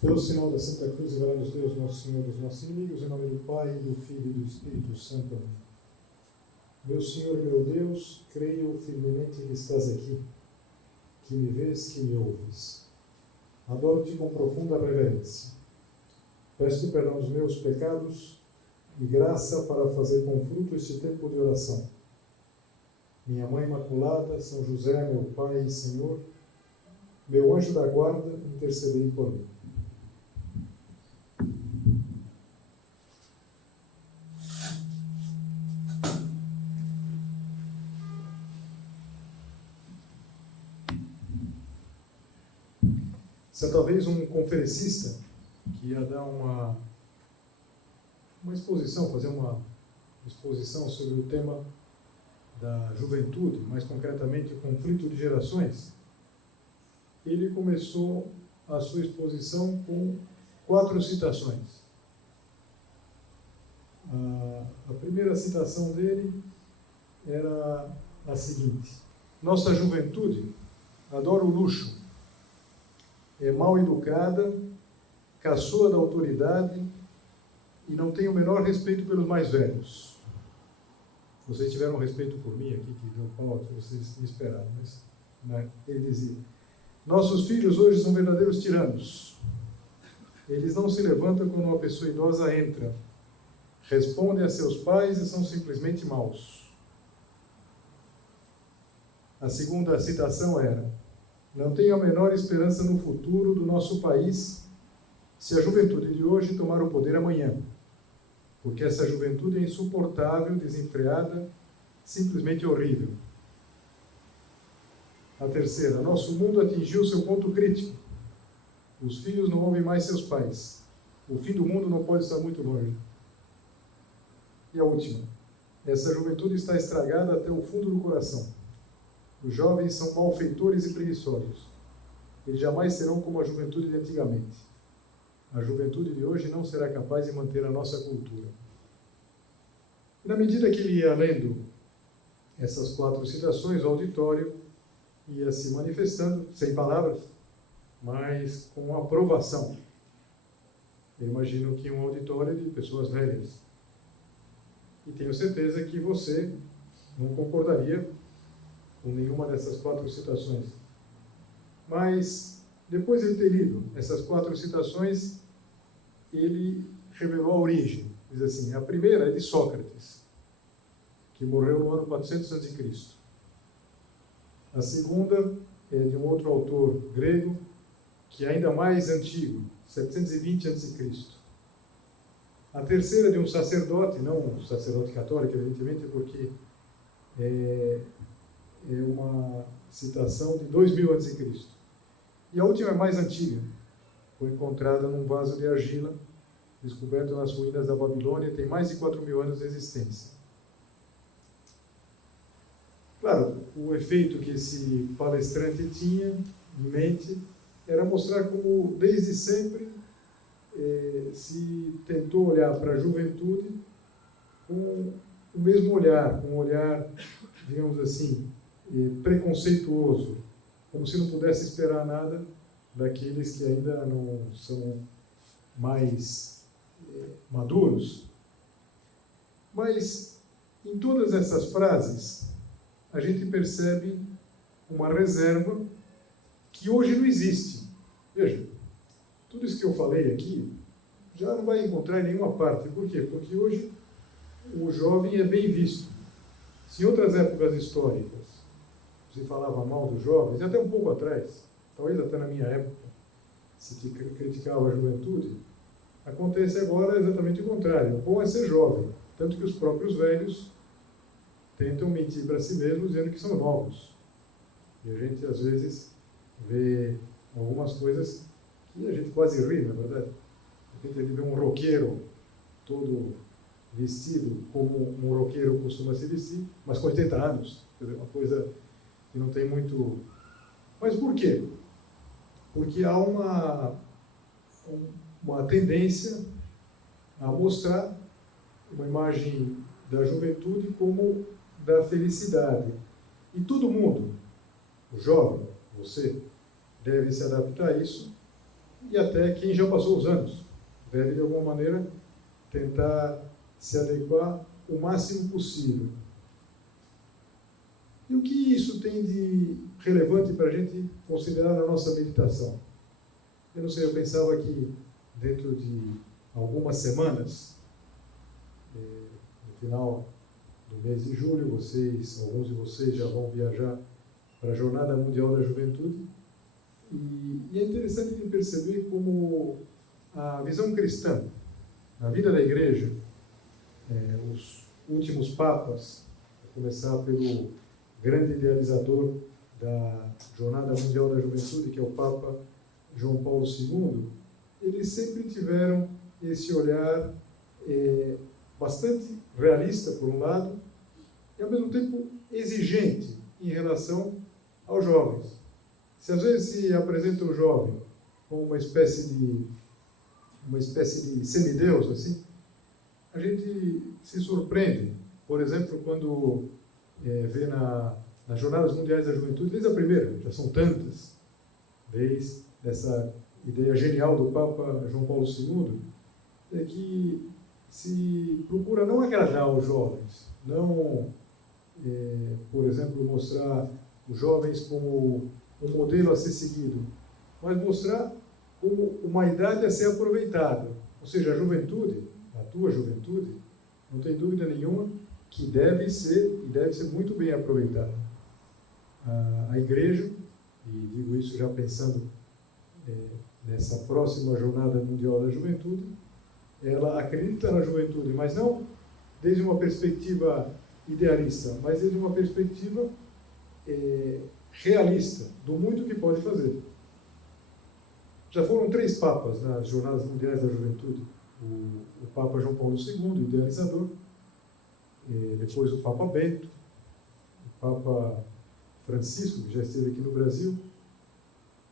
Pelo sinal da Santa Cruz, livrai-nos Deus, nosso Senhor, dos nossos inimigos, em nome do Pai, do Filho e do Espírito Santo. Amém. Meu Senhor e meu Deus, creio firmemente que estás aqui, que me vês, que me ouves. Adoro-te com profunda reverência. Peço-te perdão dos meus pecados e graça para fazer com fruto este tempo de oração. Minha Mãe Imaculada, São José, meu Pai e Senhor, meu anjo da guarda, intercedei por mim. Certa vez um conferencista que ia dar uma exposição, fazer uma exposição sobre o tema da juventude, mais concretamente o conflito de gerações, ele começou a sua exposição com 4 citações. A primeira citação dele era a seguinte: nossa juventude adora o luxo, é mal educada, caçoa da autoridade e não tem o menor respeito pelos mais velhos. Vocês tiveram respeito por mim aqui, que deu pau, que vocês me esperaram, mas ele dizia: nossos filhos hoje são verdadeiros tiranos. Eles não se levantam quando uma pessoa idosa entra, respondem a seus pais e são simplesmente maus. A segunda citação era: não tenho a menor esperança no futuro do nosso país se a juventude de hoje tomar o poder amanhã, porque essa juventude é insuportável, desenfreada, simplesmente horrível. A terceira: nosso mundo atingiu seu ponto crítico. Os filhos não ouvem mais seus pais. O fim do mundo não pode estar muito longe. E a última: essa juventude está estragada até o fundo do coração. Os jovens são malfeitores e preguiçosos. Eles jamais serão como a juventude de antigamente. A juventude de hoje não será capaz de manter a nossa cultura. E na medida que ele ia lendo essas 4 citações, o auditório ia se manifestando, sem palavras, mas com aprovação. Eu imagino que um auditório de pessoas velhas. E tenho certeza que você não concordaria com nenhuma dessas 4 citações. Mas, depois de ter lido essas 4 citações, ele revelou a origem. Diz assim: a primeira é de Sócrates, que morreu no ano 400 a.C. A segunda é de um outro autor grego, que é ainda mais antigo, 720 a.C. A terceira é de um sacerdote, não um sacerdote católico, evidentemente, porque é uma citação de 2000 a.C. E a última é mais antiga. Foi encontrada num vaso de argila, descoberto nas ruínas da Babilônia, e tem mais de 4.000 anos de existência. Claro, o efeito que esse palestrante tinha em mente era mostrar como, desde sempre, se tentou olhar para a juventude com o mesmo olhar, com um olhar, digamos assim, preconceituoso, como se não pudesse esperar nada daqueles que ainda não são mais maduros. Mas, em todas essas frases, a gente percebe uma reserva que hoje não existe. Veja, tudo isso que eu falei aqui já não vai encontrar em nenhuma parte. Por quê? Porque hoje o jovem é bem visto. Se em outras épocas históricas se falava mal dos jovens, e até um pouco atrás, talvez até na minha época, se criticava a juventude, acontece agora exatamente o contrário. O bom é ser jovem, tanto que os próprios velhos tentam mentir para si mesmos dizendo que são novos. E a gente, às vezes, vê algumas coisas que a gente quase ri, na verdade. A gente vê um roqueiro todo vestido como um roqueiro costuma se vestir, mas com 80 anos. Quer dizer, uma coisa que não tem muito... Mas por quê? Porque há uma tendência a mostrar uma imagem da juventude como da felicidade. E todo mundo, o jovem, você, deve se adaptar a isso e até quem já passou os anos. Deve, de alguma maneira, tentar se adequar o máximo possível. E o que isso tem de relevante para a gente considerar na nossa meditação? Eu não sei, eu pensava que dentro de algumas semanas, no final do mês de julho, alguns de vocês já vão viajar para a Jornada Mundial da Juventude, e é interessante de perceber como a visão cristã, na vida da igreja, os últimos papas, a começar pelo grande idealizador da Jornada Mundial da Juventude, que é o Papa João Paulo II, eles sempre tiveram esse olhar bastante realista, por um lado, e ao mesmo tempo exigente em relação aos jovens. Se às vezes se apresenta o jovem como uma espécie de semideus, assim, a gente se surpreende, por exemplo, quando vê nas Jornadas Mundiais da Juventude, desde a primeira, já são tantas, desde essa ideia genial do Papa João Paulo II, é que se procura não agradar os jovens, não, por exemplo, mostrar os jovens como um modelo a ser seguido, mas mostrar como uma idade a ser aproveitada. Ou seja, a juventude, a tua juventude, não tem dúvida nenhuma que deve ser muito bem aproveitada. A igreja, e digo isso já pensando nessa próxima Jornada Mundial da Juventude, ela acredita na juventude, mas não desde uma perspectiva idealista, mas desde uma perspectiva realista do muito que pode fazer. Já foram 3 papas nas Jornadas Mundiais da Juventude. O Papa João Paulo II, idealizador, depois o Papa Bento, o Papa Francisco, que já esteve aqui no Brasil.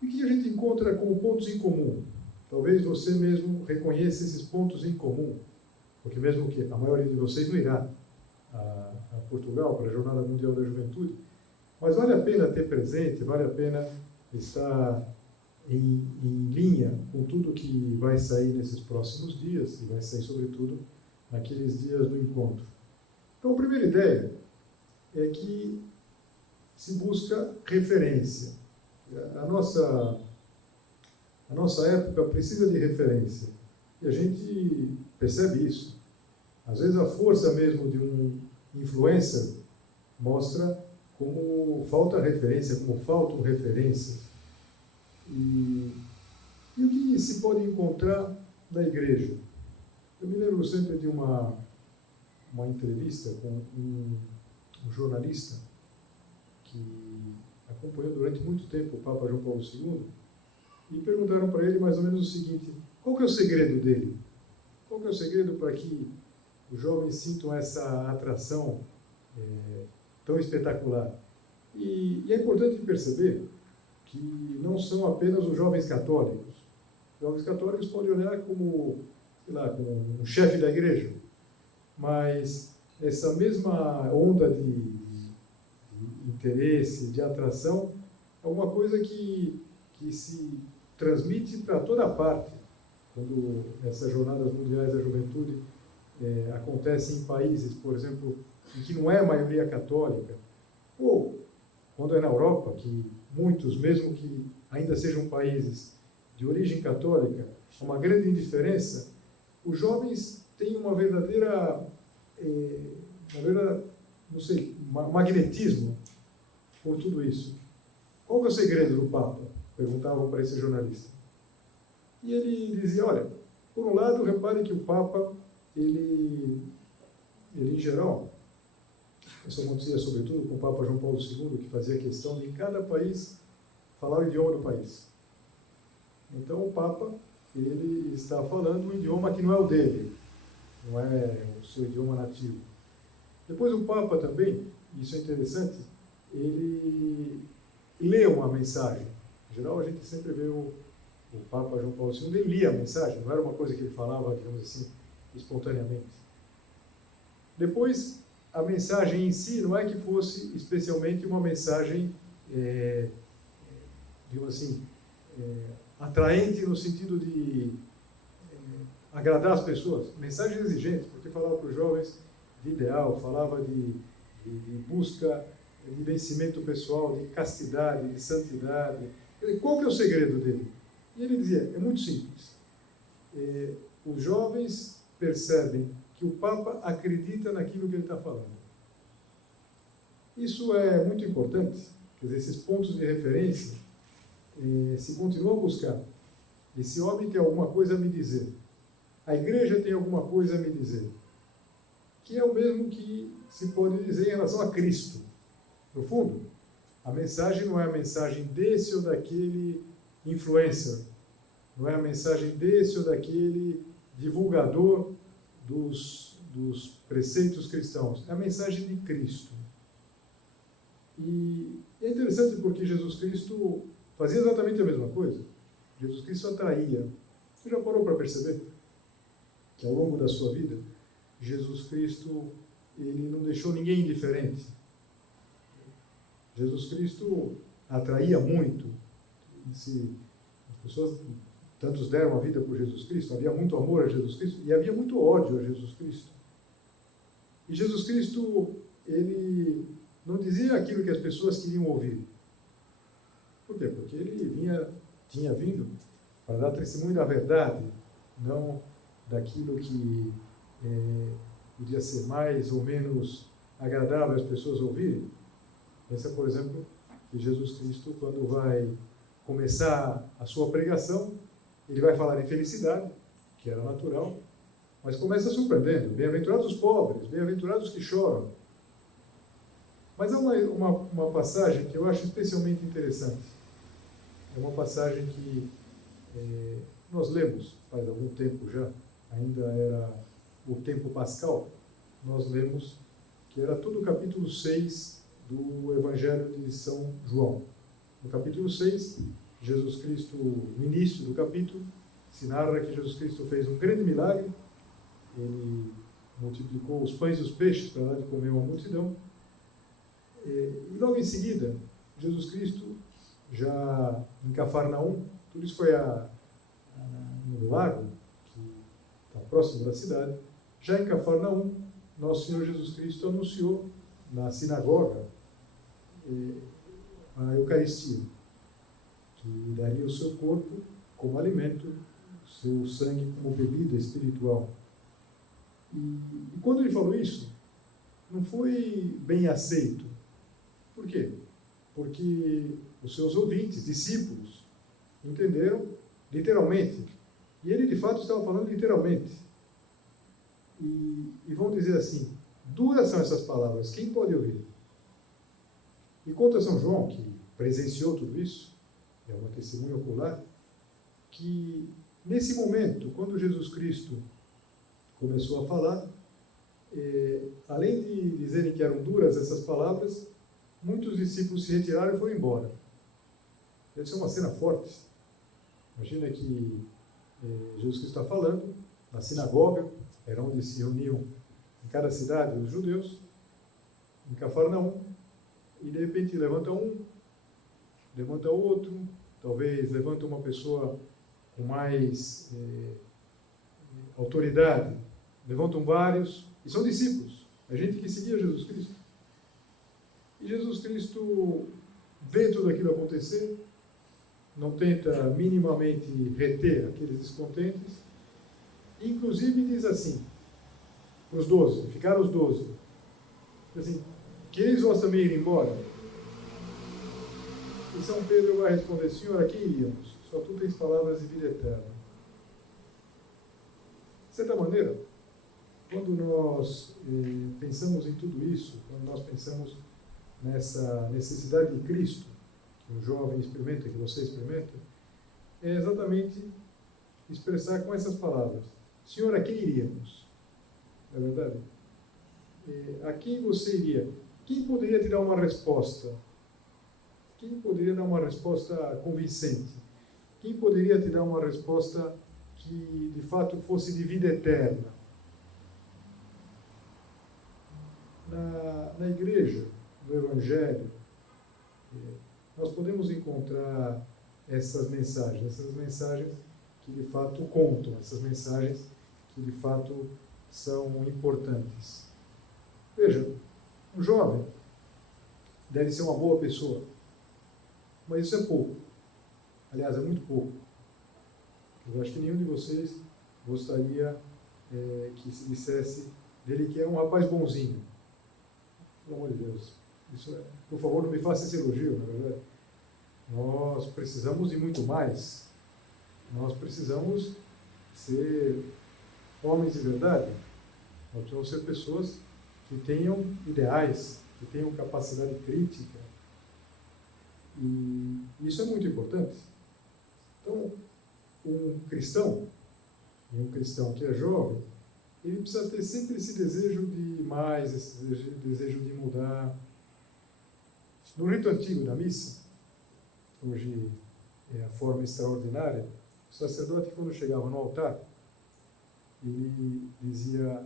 E o que a gente encontra como pontos em comum? Talvez você mesmo reconheça esses pontos em comum, porque mesmo que a maioria de vocês não irá a Portugal para a Jornada Mundial da Juventude, mas vale a pena ter presente, vale a pena estar em linha com tudo que vai sair nesses próximos dias, e vai sair sobretudo naqueles dias do encontro. Então, a primeira ideia é que se busca referência. A nossa época precisa de referência, e a gente percebe isso. Às vezes a força mesmo de um influencer mostra como falta referência, como faltam referências. E o que se pode encontrar na igreja? Eu me lembro sempre de uma entrevista com um jornalista que acompanhou durante muito tempo o Papa João Paulo II, e perguntaram para ele mais ou menos o seguinte: qual que é o segredo dele? Qual que é o segredo para que os jovens sintam essa atração tão espetacular? E é importante perceber que não são apenas os jovens católicos. Os jovens católicos podem olhar como, sei lá, como um chefe da igreja, mas essa mesma onda de interesse, de atração, é uma coisa que se transmite para toda parte. Quando essas Jornadas Mundiais da Juventude acontecem em países, por exemplo, em que não é a maioria católica, ou quando é na Europa, que muitos, mesmo que ainda sejam países de origem católica, há uma grande indiferença, os jovens têm uma verdadeira, não sei, magnetismo por tudo isso. Qual é o segredo do Papa? Perguntavam para esse jornalista. E ele dizia: olha, por um lado, repare que o Papa, ele em geral, isso acontecia sobretudo com o Papa João Paulo II, que fazia questão de, em cada país, falar o idioma do país. Então, o Papa, ele está falando um idioma que não é o dele, não é o seu idioma nativo. Depois, o Papa também, isso é interessante, ele lê uma mensagem. Em geral, a gente sempre vê o Papa João Paulo II, ele lia a mensagem, não era uma coisa que ele falava, digamos assim, espontaneamente. Depois, a mensagem em si não é que fosse especialmente uma mensagem, digamos assim, atraente no sentido de agradar as pessoas. Mensagem exigente, porque falava para os jovens de ideal, falava de busca de vencimento pessoal, de castidade, de santidade. Qual que é o segredo dele? E ele dizia, é muito simples. Os jovens percebem que o Papa acredita naquilo que ele está falando. Isso é muito importante. Quer dizer, esses pontos de referência se continuam a buscar. Esse homem tem alguma coisa a me dizer. A igreja tem alguma coisa a me dizer. Que é o mesmo que se pode dizer em relação a Cristo. No fundo, a mensagem não é a mensagem desse ou daquele influencer. Não é a mensagem desse ou daquele divulgador dos preceitos cristãos. É a mensagem de Cristo. E é interessante porque Jesus Cristo fazia exatamente a mesma coisa. Jesus Cristo atraía. Você já parou para perceber que ao longo da sua vida, Jesus Cristo ele não deixou ninguém indiferente. Jesus Cristo atraía muito. As pessoas, tantos deram a vida por Jesus Cristo, havia muito amor a Jesus Cristo e havia muito ódio a Jesus Cristo. E Jesus Cristo, ele não dizia aquilo que as pessoas queriam ouvir. Por quê? Porque ele tinha vindo para dar testemunho da verdade, não daquilo que podia ser mais ou menos agradável às pessoas ouvirem. Pensa, por exemplo, que Jesus Cristo, quando vai começar a sua pregação, ele vai falar em felicidade, que era natural, mas começa surpreendendo. Bem-aventurados os pobres, bem-aventurados os que choram. Mas há uma passagem que eu acho especialmente interessante. É uma passagem que nós lemos faz algum tempo já, ainda era o tempo pascal, nós lemos que era todo o capítulo 6 do Evangelho de São João. No capítulo 6, Jesus Cristo, no início do capítulo, se narra que Jesus Cristo fez um grande milagre, ele multiplicou os pães e os peixes para dar de comer uma multidão, e logo em seguida, Jesus Cristo, já em Cafarnaum, tudo isso foi no lago, que está próximo da cidade, já em Cafarnaum, nosso Senhor Jesus Cristo anunciou na sinagoga a Eucaristia, que daria o seu corpo como alimento, o seu sangue como bebida espiritual. E quando ele falou isso, não foi bem aceito. Por quê? Porque os seus ouvintes, discípulos, entenderam literalmente. E ele, de fato, estava falando literalmente. E vão dizer assim, duras são essas palavras, quem pode ouvir? E conta São João, que presenciou tudo isso, é uma testemunha ocular, que nesse momento, quando Jesus Cristo começou a falar, além de dizerem que eram duras essas palavras, muitos discípulos se retiraram e foram embora. Deve ser uma cena forte. Imagina que Jesus Cristo está falando na sinagoga, era onde se reuniam em cada cidade os judeus, em Cafarnaum, e de repente levanta um, levanta outro, talvez levanta uma pessoa com mais autoridade, levantam vários, e são discípulos, a gente que seguia Jesus Cristo. E Jesus Cristo vê tudo aquilo acontecer, não tenta minimamente reter aqueles descontentes, e inclusive diz assim, para os 12, ficaram os 12, assim, quereis vós também ir embora? E São Pedro vai responder, Senhor, a quem iríamos? Só tu tens palavras de vida eterna. De certa maneira, quando nós pensamos em tudo isso, quando nós pensamos nessa necessidade de Cristo, que um jovem experimenta, que você experimenta, é exatamente expressar com essas palavras, Senhor, a quem iríamos? Não é verdade? A quem você iria? Quem poderia te dar uma resposta? Quem poderia dar uma resposta convincente? Quem poderia te dar uma resposta que, de fato, fosse de vida eterna? Na igreja, no Evangelho, nós podemos encontrar essas mensagens que de fato contam, essas mensagens que de fato são importantes. Veja, um jovem deve ser uma boa pessoa, mas isso é pouco. Aliás, é muito pouco. Eu acho que nenhum de vocês gostaria que se dissesse dele que é um rapaz bonzinho. Pelo amor de Deus. Por favor, não me faça esse elogio, na verdade. Nós precisamos de muito mais. Nós precisamos ser homens de verdade. Nós precisamos ser pessoas que tenham ideais, que tenham capacidade crítica. E isso é muito importante. Então, um cristão, e um cristão que é jovem, ele precisa ter sempre esse desejo de mais, esse desejo de mudar. No rito antigo da missa, hoje é a forma extraordinária, o sacerdote, quando chegava no altar, ele dizia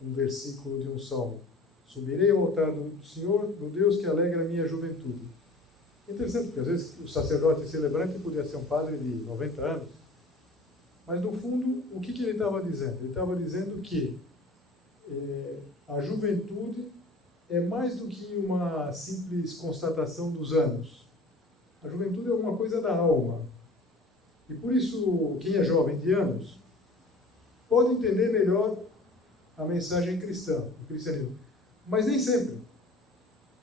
um versículo de um salmo: subirei ao altar do Senhor, do Deus que alegra a minha juventude. É interessante, porque às vezes o sacerdote celebrante podia ser um padre de 90 anos, mas no fundo, o que ele estava dizendo? Ele estava dizendo que a juventude é mais do que uma simples constatação dos anos. A juventude é alguma coisa da alma. E por isso, quem é jovem de anos pode entender melhor a mensagem cristã, o cristianismo. Mas nem sempre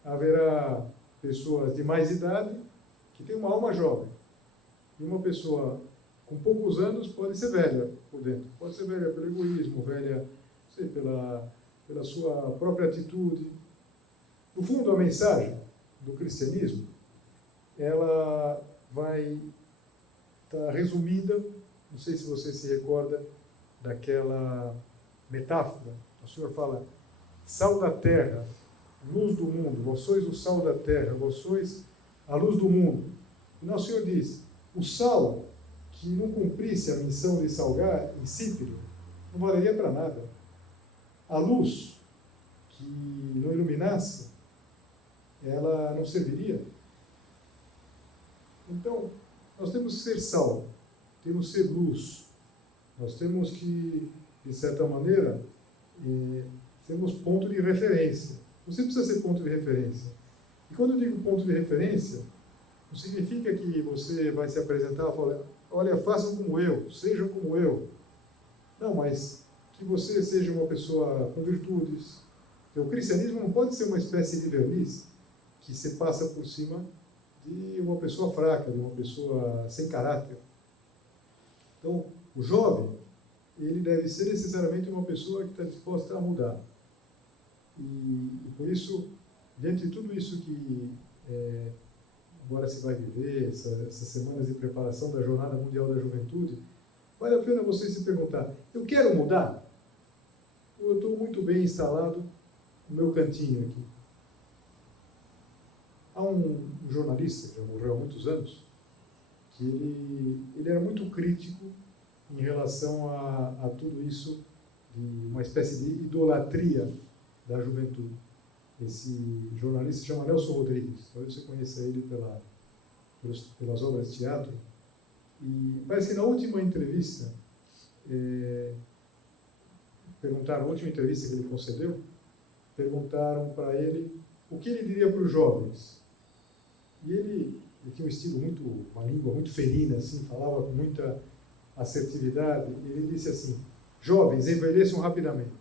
haverá pessoas de mais idade que têm uma alma jovem. E uma pessoa com poucos anos pode ser velha por dentro. Pode ser velha pelo egoísmo, velha, não sei, pela sua própria atitude. No fundo, a mensagem do cristianismo, ela vai estar resumida, não sei se você se recorda daquela metáfora. O Senhor fala: sal da terra, luz do mundo, vós sois o sal da terra, vós sois a luz do mundo. E o Senhor diz: o sal que não cumprisse a missão de salgar insípido, não valeria para nada. A luz que não iluminasse, ela não serviria. Então, nós temos que ser sal, temos que ser luz, nós temos que, de certa maneira, sermos ponto de referência. Você precisa ser ponto de referência. E quando eu digo ponto de referência, não significa que você vai se apresentar e falar: olha, façam como eu, sejam como eu. Não, mas que você seja uma pessoa com virtudes. Porque o cristianismo não pode ser uma espécie de verniz que se passa por cima de uma pessoa fraca, de uma pessoa sem caráter. Então, o jovem, ele deve ser necessariamente uma pessoa que está disposta a mudar. E por isso, diante de tudo isso que agora se vai viver, essas semanas de preparação da Jornada Mundial da Juventude, vale a pena você se perguntar: eu quero mudar? Ou eu estou muito bem instalado no meu cantinho aqui? Há um jornalista, que já morreu há muitos anos, que ele era muito crítico em relação a tudo isso, de uma espécie de idolatria da juventude. Esse jornalista se chama Nelson Rodrigues, talvez você conheça ele pelas obras de teatro. E parece que na última entrevista, a última entrevista que ele concedeu, perguntaram para ele o que ele diria para os jovens. E ele tinha um estilo uma língua muito ferina, assim, falava com muita assertividade. E ele disse assim: jovens, envelheçam rapidamente.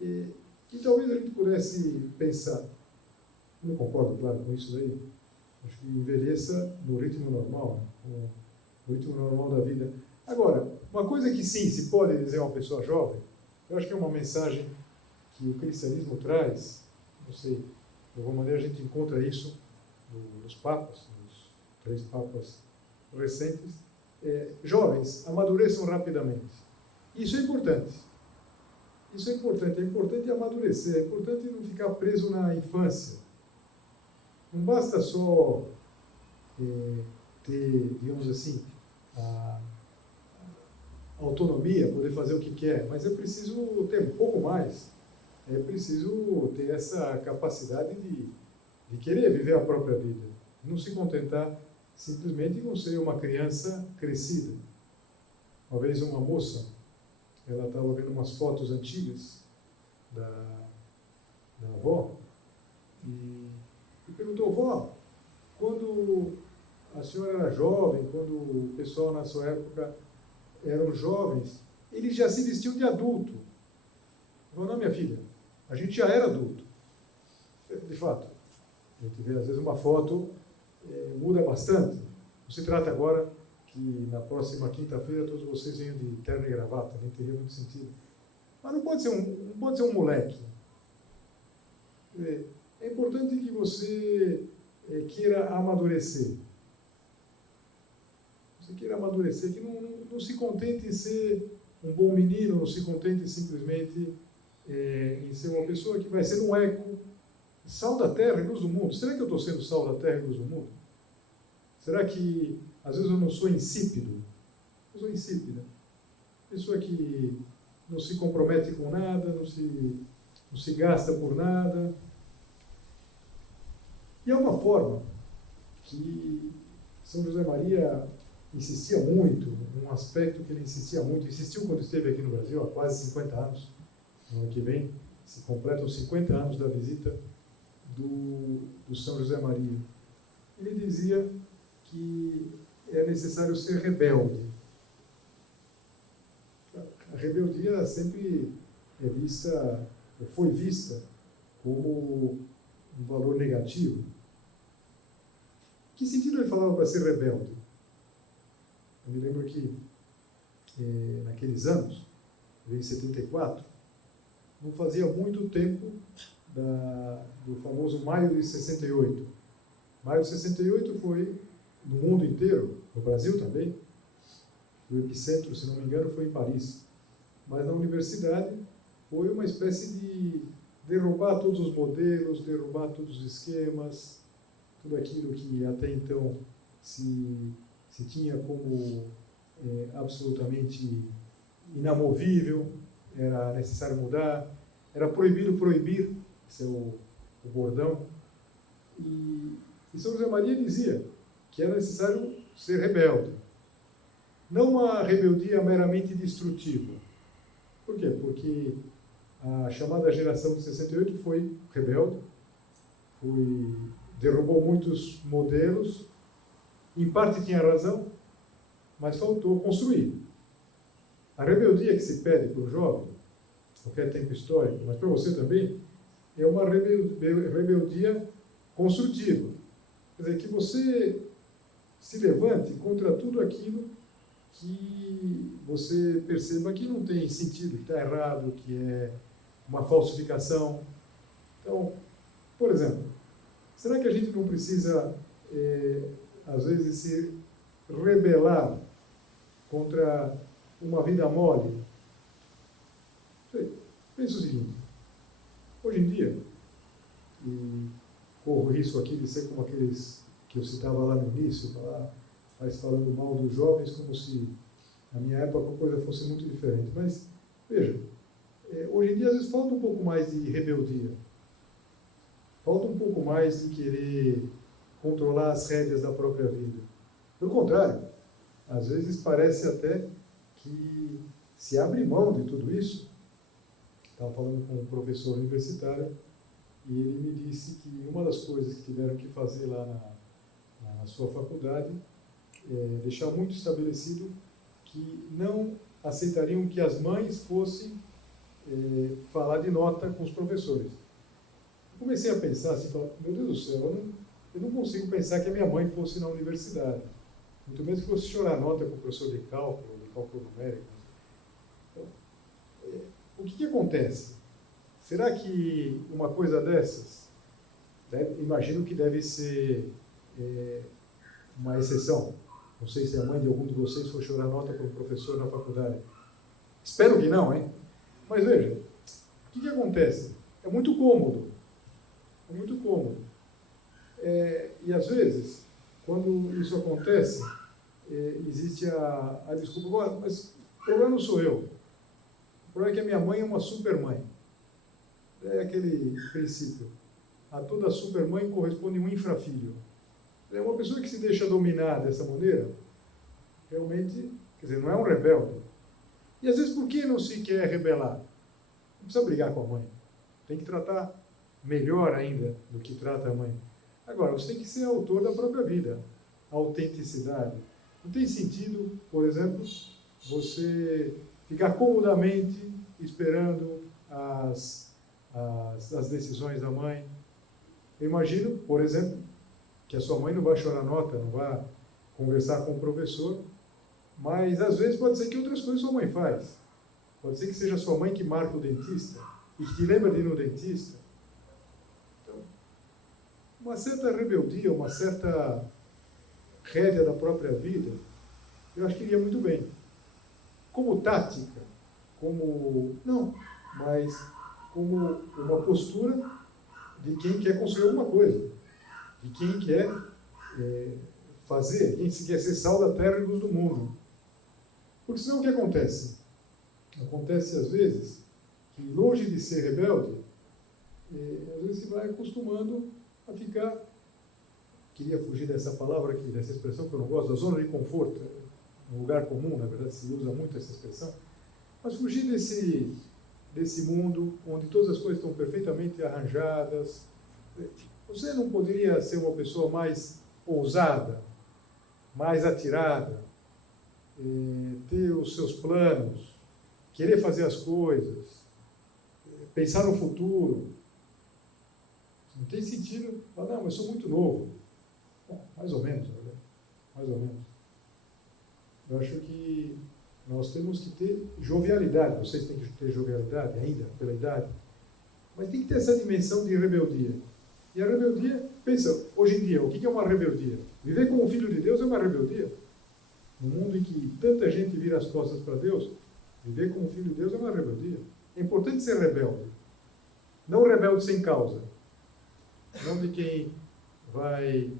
E talvez a gente pudesse pensar, não concordo, claro, com isso daí, acho que envelheça no ritmo normal, no ritmo normal da vida. Agora, uma coisa que sim, se pode dizer a uma pessoa jovem, eu acho que é uma mensagem que o cristianismo traz, não sei, de alguma maneira a gente encontra isso nos papas, nos 3 papas recentes. Jovens, amadureçam rapidamente. Isso é importante. Isso é importante amadurecer, é importante não ficar preso na infância. Não basta só ter, digamos assim, a autonomia, poder fazer o que quer, mas é preciso ter um pouco mais. É preciso ter essa capacidade de querer viver a própria vida, Não se contentar simplesmente com ser uma criança crescida. Uma vez uma moça, ela estava vendo umas fotos antigas da avó e perguntou: vó, quando a senhora era jovem, quando o pessoal na sua época eram jovens, eles já se vestiam de adulto. Eu falei: não, minha filha, a gente já era adulto. De fato, a gente vê às vezes uma foto, muda bastante. Não se trata agora que na próxima quinta-feira todos vocês venham de terno e gravata, nem teria muito sentido. Mas não pode ser um moleque. É importante que você queira amadurecer. Você queira amadurecer, que não se contente em ser um bom menino, não se contente simplesmente em ser uma pessoa que vai ser um eco, sal da terra e luz do mundo. Será que eu estou sendo sal da terra e luz do mundo? Será que às vezes eu não sou insípido? Eu sou insípida. Pessoa que não se compromete com nada, não se gasta por nada. E é uma forma que São José Maria insistia muito, um aspecto que ele insistiu quando esteve aqui no Brasil, há quase 50 anos. No ano que vem se completam 50 anos da visita do São José Maria. Ele dizia que é necessário ser rebelde. A rebeldia sempre foi vista como um valor negativo. Que sentido ele falava para ser rebelde? Eu me lembro que, naqueles anos, em 74, não fazia muito tempo do famoso Maio de 68. Maio de 68 foi no mundo inteiro, no Brasil também. O epicentro, se não me engano, foi em Paris. Mas na universidade foi uma espécie de derrubar todos os modelos, derrubar todos os esquemas, tudo aquilo que até então se tinha como absolutamente inamovível, era necessário mudar, era proibido proibir, esse é o bordão. E São José Maria dizia que era necessário ser rebelde. Não uma rebeldia meramente destrutiva. Por quê? Porque a chamada geração de 68 foi rebelde, derrubou muitos modelos, em parte tinha razão, mas faltou construir. A rebeldia que se pede para o jovem, qualquer tempo histórico, mas para você também, é uma rebeldia construtiva. Quer dizer, que você se levante contra tudo aquilo que você perceba que não tem sentido, que está errado, que é uma falsificação. Então, por exemplo, será que a gente não precisa, às vezes, se rebelar contra uma vida mole? Pensa o seguinte: hoje em dia, e corro risco aqui de ser como aqueles que eu citava lá no início, mas falando mal dos jovens, como se na minha época a coisa fosse muito diferente. Mas, veja, hoje em dia às vezes falta um pouco mais de rebeldia, falta um pouco mais de querer controlar as rédeas da própria vida. Pelo contrário, às vezes parece até que se abre mão de tudo isso. Estava falando com um professor universitário e ele me disse que uma das coisas que tiveram que fazer lá na sua faculdade é deixar muito estabelecido que não aceitariam que as mães fossem falar de nota com os professores. Eu comecei a pensar assim, meu Deus do céu, eu não consigo pensar que a minha mãe fosse na universidade, muito menos que fosse chorar nota com o professor de cálculo numérico. Então, o que acontece? Será que uma coisa dessas, imagino que deve ser uma exceção? Não sei se a mãe de algum de vocês foi chorar nota para um professor na faculdade. Espero que não, hein? Mas veja, o que acontece? É muito cômodo. É muito cômodo. E às vezes, quando isso acontece, existe a desculpa, mas o problema não sou eu. O problema é que a minha mãe é uma super mãe. É aquele princípio. A toda super mãe corresponde um infrafilho. É uma pessoa que se deixa dominar dessa maneira, realmente, quer dizer, não é um rebelde. E às vezes, por que não se quer rebelar? Não precisa brigar com a mãe. Tem que tratar melhor ainda do que trata a mãe. Agora, você tem que ser autor da própria vida. A autenticidade. Não tem sentido, por exemplo, você ficar comodamente esperando as decisões da mãe. Eu imagino, por exemplo, que a sua mãe não vai chorar nota, não vai conversar com o professor, mas às vezes pode ser que outras coisas sua mãe faz. Pode ser que seja sua mãe que marca o dentista e que te lembra de ir no dentista. Então, uma certa rebeldia, uma certa rédea da própria vida, eu acho que iria muito bem. Como tática, mas como uma postura de quem quer construir alguma coisa, de quem quer fazer, quem quer ser sal da terra e luz do mundo. Porque senão o que acontece? Acontece às vezes que, longe de ser rebelde, às vezes se vai acostumando a ficar, queria fugir dessa palavra aqui, dessa expressão que eu não gosto, da zona de conforto, um lugar comum, na verdade se usa muito essa expressão, mas fugir desse mundo onde todas as coisas estão perfeitamente arranjadas. Você não poderia ser uma pessoa mais ousada, mais atirada, ter os seus planos, querer fazer as coisas, pensar no futuro? Não tem sentido falar, não, eu sou muito novo. Bom, mais ou menos, mais ou menos. Eu acho que nós temos que ter jovialidade. Vocês têm que ter jovialidade ainda, pela idade. Mas tem que ter essa dimensão de rebeldia. E a rebeldia, pensa, hoje em dia, o que é uma rebeldia? Viver como filho de Deus é uma rebeldia. No mundo em que tanta gente vira as costas para Deus, viver como filho de Deus é uma rebeldia. É importante ser rebelde. Não rebelde sem causa. Não de quem vai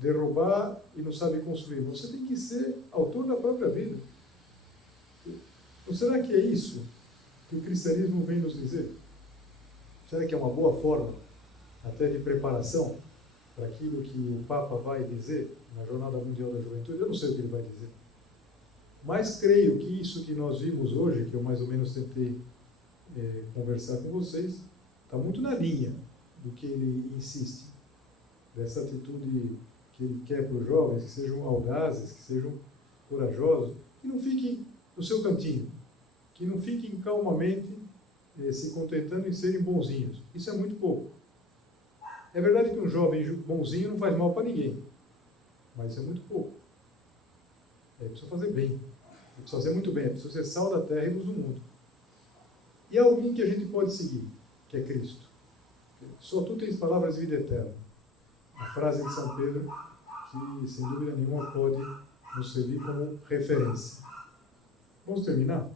derrubar e não sabe construir. Você tem que ser autor da própria vida. Ou será que é isso que o cristianismo vem nos dizer? Será que é uma boa forma, até de preparação, para aquilo que o Papa vai dizer na Jornada Mundial da Juventude? Eu não sei o que ele vai dizer. Mas creio que isso que nós vimos hoje, que eu mais ou menos tentei conversar com vocês, está muito na linha do que ele insiste, dessa atitude que ele quer para os jovens, que sejam audazes, que sejam corajosos, que não fiquem no seu cantinho, que não fiquem calmamente se contentando em serem bonzinhos. Isso é muito pouco. É verdade que um jovem bonzinho não faz mal para ninguém, mas isso é muito pouco. Precisa fazer bem, precisa fazer muito bem, precisa ser sal da terra e luz do mundo. E há alguém que a gente pode seguir, que é Cristo. Só tu tens palavras de vida eterna. A frase de São Pedro, que sem dúvida nenhuma pode nos servir como referência. Vamos terminar?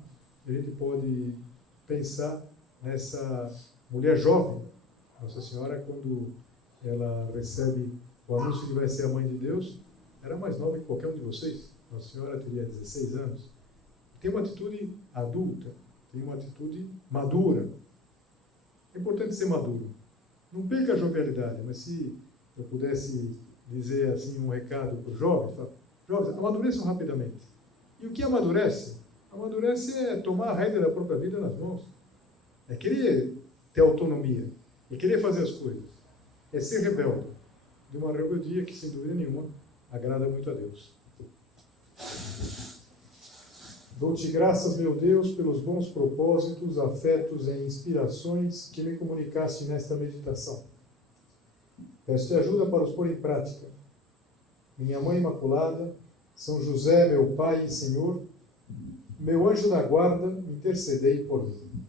A gente pode pensar nessa mulher jovem, Nossa Senhora, quando ela recebe o anúncio de que vai ser a mãe de Deus, era mais nova que qualquer um de vocês. Nossa Senhora teria 16 anos. Tem uma atitude adulta, tem uma atitude madura. É importante ser maduro. Não perca a jovialidade, mas se eu pudesse dizer assim um recado para os jovens, jovens, amadureçam rapidamente. E o que amadurece? Amadurece é tomar a rédea da própria vida nas mãos. É querer ter autonomia, é querer fazer as coisas. É ser rebelde, de uma rebeldia que, sem dúvida nenhuma, agrada muito a Deus. Dou-te graças, meu Deus, pelos bons propósitos, afetos e inspirações que me comunicaste nesta meditação. Peço-te ajuda para os pôr em prática. Minha Mãe Imaculada, São José, meu Pai e Senhor, meu anjo da guarda, intercedei por mim.